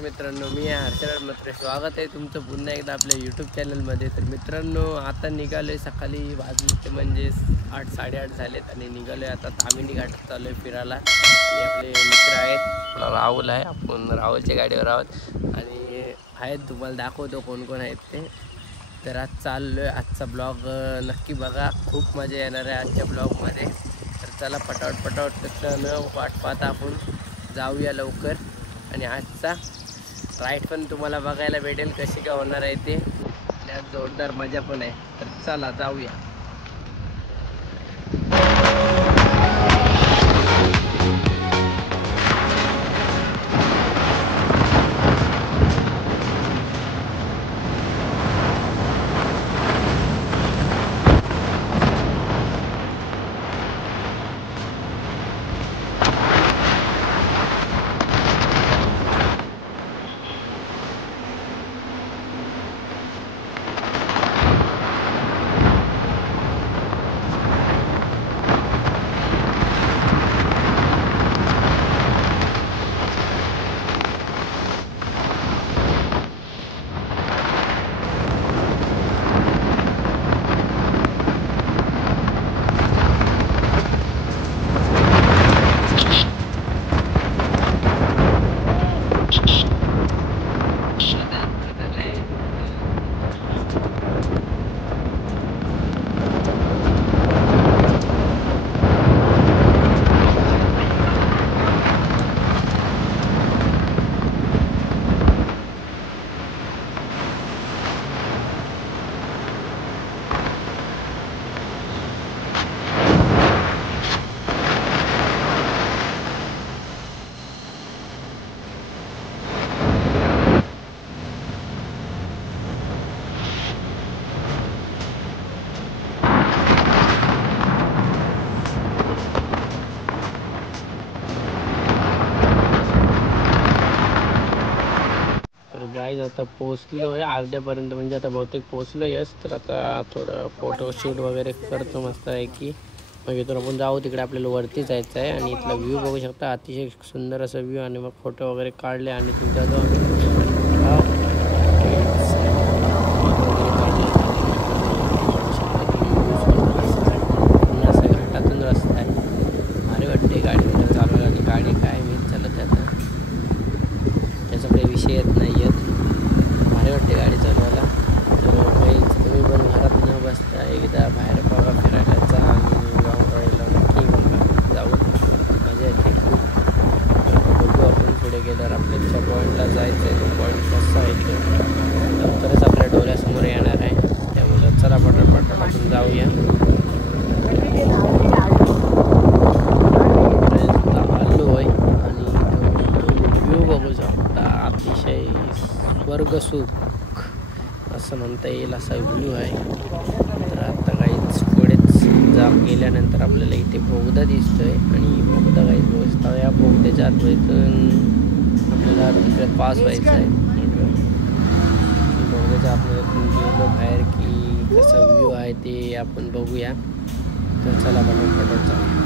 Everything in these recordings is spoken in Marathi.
नमस्कार मित्रांनो, मी हर्षराज म्हात्रे. स्वागत आहे तुमचं पुन्हा एकदा आपल्या यूट्यूब चॅनलमध्ये. तर मित्रांनो, आता निघालो आहे. सकाळी वाजले म्हणजे 8-8:30 झालेत आणि निघालो आहे आता तामिनी घाटात चाललो आहे फिरायला. आणि आपले मित्र आहेत, राहुल आहे, आपण राहुलच्या गाडीवर आहोत आणि आहेत तुम्हाला दाखवतो कोण कोण आहेत ते. तर आज चाललो आहे. आजचा ब्लॉग नक्की बघा, खूप मजा येणार आहे आजच्या ब्लॉगमध्ये. तर चला पटावट न वाट पाहता आपण जाऊया लवकर. आणि आजचा राईड पण तुम्हाला बघायला भेटेल कशी काय होणार आहे ते. त्यात जोरदार मजा पण आहे. तर चला जाऊया. गाईज आता पोचलो आहे अर्ध्यापर्यंत, म्हणजे आता बहुतेक पोचलो आहेस. तर आता थोडं फोटोशूट वगैरे करतो मस्त आहे की मग इथून आपण जाऊ. तिकडे आपल्याला वरती जायचं आहे आणि इथला व्ह्यू बघू शकता, अतिशय सुंदर असा व्ह्यू. आणि मग फोटो वगैरे काढले आणि तुमचा जो असं घाटातून रस्ता आहे. भारी वाटते गाडीवर चालवायला. आणि गाडी काय मी चालत आता त्याचा काही विषय येत नाही आहेत. भारी वाटते गाडी चालवायला. तर काही तुम्ही पण घरात न बसता एकदा बाहेर बघा, फिरायला जा आणि लॉंग राईडला नक्की बघा जाऊन मजा येते खूप. बघू आपण पुढे गेल्यावर आपल्या पॉईंटला जायचं आहे. तो पॉईंट कसा आहे ते नंतरच आपल्या डोळ्यासमोर येणार आहे. त्यामुळे चला पटापट आपण जाऊया. आलो आहे आणि व्ह्यू बघू शकता, अतिशय स्वर्गसुख असं म्हणता येईल असा व्ह्यू आहे. तर आता काहीच पुढेच गेल्यानंतर आपल्याला इथे बोगदा दिसतोय आणि बोगदा काहीच बघता. या बोगद्याच्या आतमधून आपल्याला तिकडे पास व्हायचं आहे. बोगद्याच्या आतमधून गेलो बाहेर की कसा व्ह्यू आहे ते आपण बघूया. तर चला पटापट जाऊ.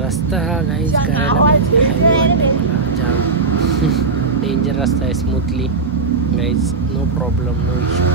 रस्ता हा गाईज करायला पाहिजे. हायवे वाटते मला जाम डेंजर रस्ता आहे. Smoothly guys, no problem, no issue.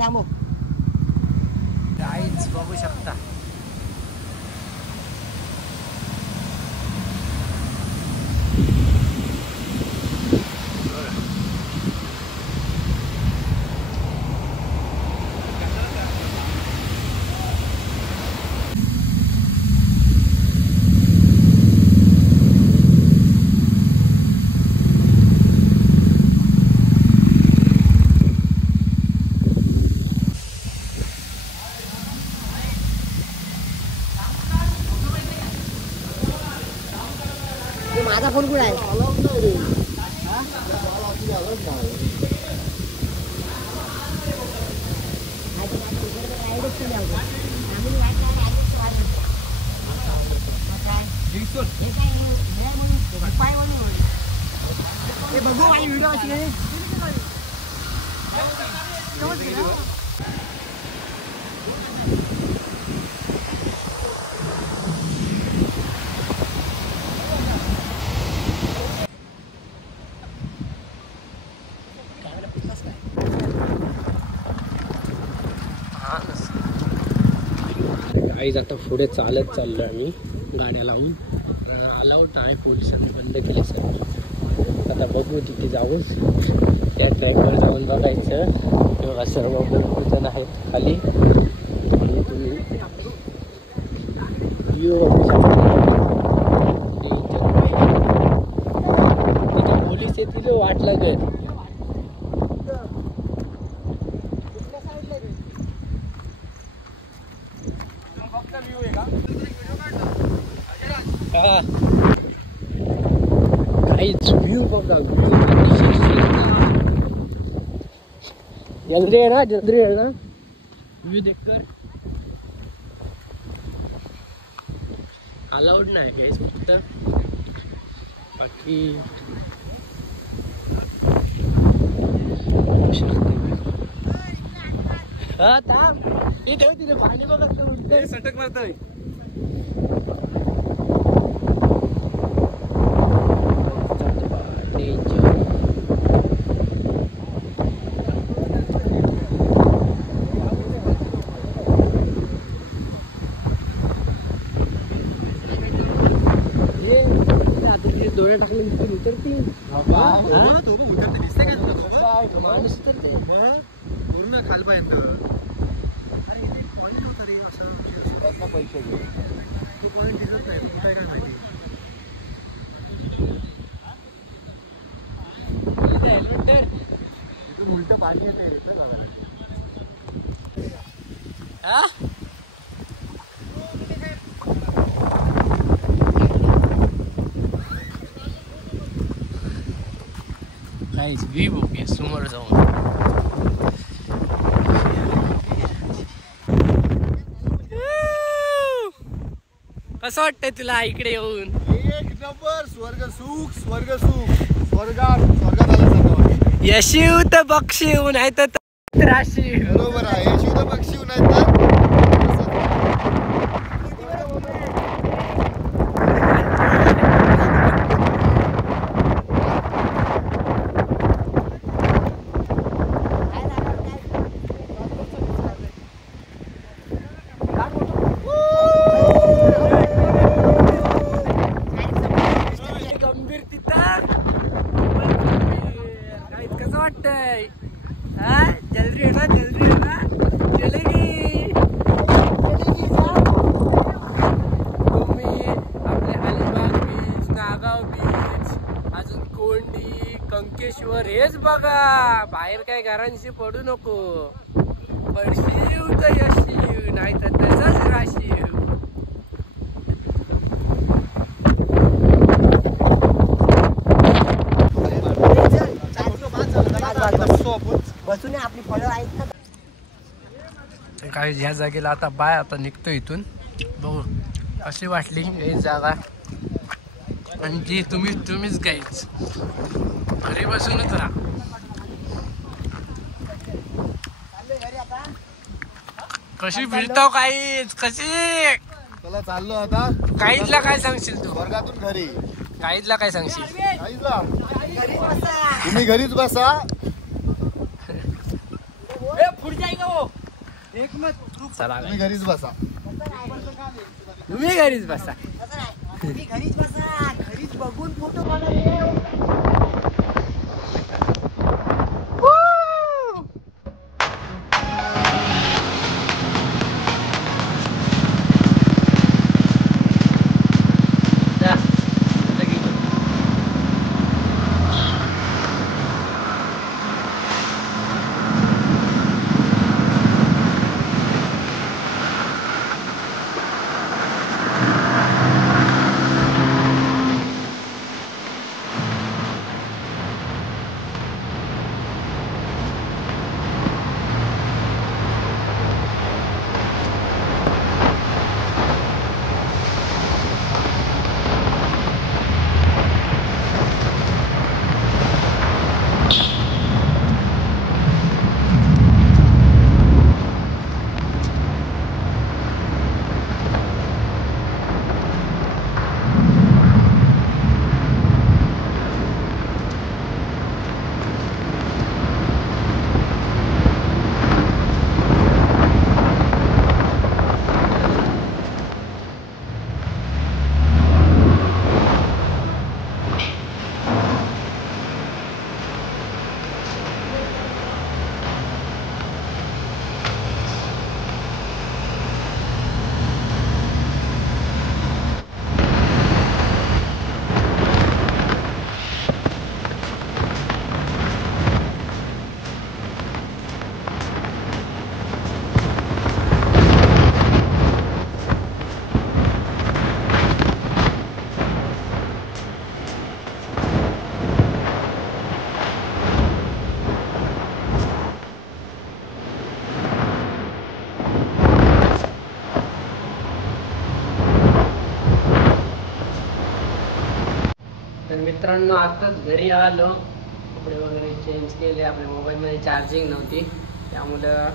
थांबो. गाईज बघू शकता बघू माझी व्हिडिओ कशी आहे. गाईज आता पुढे चालत चाललो आम्ही गाड्या लावून. अलाउड नाही पोलिसांनी बंद केले सर. आता बघू तिथे जाऊन त्या ट्रॅकवर जाऊन बघायचं. तेव्हा सर्व भरपूर जण आहेत खाली आणि तुम्ही व्ह्यू बघू शकता. तिथे पोलीस येतील वाट लागेल. काहीच व्ह्यू बघा. जल्दी आहे ना, जल्दी आहे ना. व्ह्यू देखकर अलाउड नाही काहीच फक्त. बाकी हा थांब. इथे तिथे पाणी बघा सटक मारतोय. दोरे टाकले उतरते माणूस उतरते पूर्ण खालपर्यंत पैसे दिसत नाही कुठे काय माहिती. उलट पाणी येते काहीच व्ह्यू बघूया समोर जाऊन. कसं वाटतंय तुला इकडे येऊन? एक नंबर. स्वर्ग सुख स्वर्ग सुख. स्वर्गात आलं. यशिव तर बक्षीव नाही तर त्राशीव. बरोबर आहे. यशिव तर बक्षीव नाही तर कंकेश्वर हेच बघा. बाहेर काय घरांशी पडू नको. पडशीव तर यशीव नाही तर तसंच राशीव. बसून आपली फळं आहेत. काय ह्या जागेला आता बाय आता निघतो इथून. बघू कशी वाटली ही जागा. आणि जी तुम्हीच गाईच घरी बसूनच राहा. कशी फिरतो काहीच कशी. चला चाललो आता. काहीचला काय सांगशील तू? वर्गातून घरी. काहीचला काय सांगशील? काहीचला तुम्ही घरीच बसा. चला तुम्ही घरीच बसा. तुम्ही घरीच बसा. घरीच बसा. घरीच बघून फोटो काढा. मित्रांनो आताच घरी आलो, कपडे वगैरे चेंज केले. आपल्या मोबाईलमध्ये चार्जिंग नव्हती त्यामुळं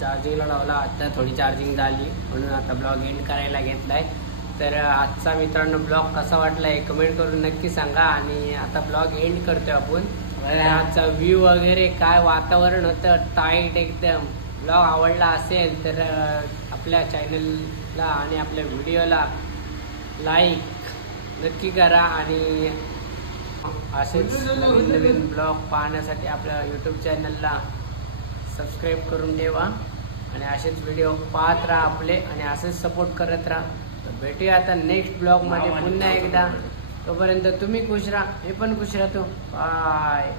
चार्जिंगला लावला. आता थोडी चार्जिंग झाली म्हणून आता ब्लॉग एंड करायला घेतलाय. तर आजचा मित्रांनो ब्लॉग कसा वाटलाय कमेंट करून नक्की सांगा. आणि आता ब्लॉग एंड करतोय आपण. आजचा व्ह्यू वगैरे काय वातावरण होतं टाईट एकदम. ब्लॉग आवडला असेल तर आपल्या चॅनलला आणि आपल्या व्हिडिओला लाईक नक्की करा. आणि असेच नवीन नवीन ब्लॉग पाहण्यासाठी आपल्या यूट्यूब चॅनलला सबस्क्राईब करून ठेवा. आणि असेच व्हिडिओ पाहत राहा आपले आणि असेच सपोर्ट करत राहा. तर भेटूया आता नेक्स्ट ब्लॉगमध्ये पुन्हा एकदा. तोपर्यंत तुम्ही खुश राहा, मी पण खुश राहतो. बाय.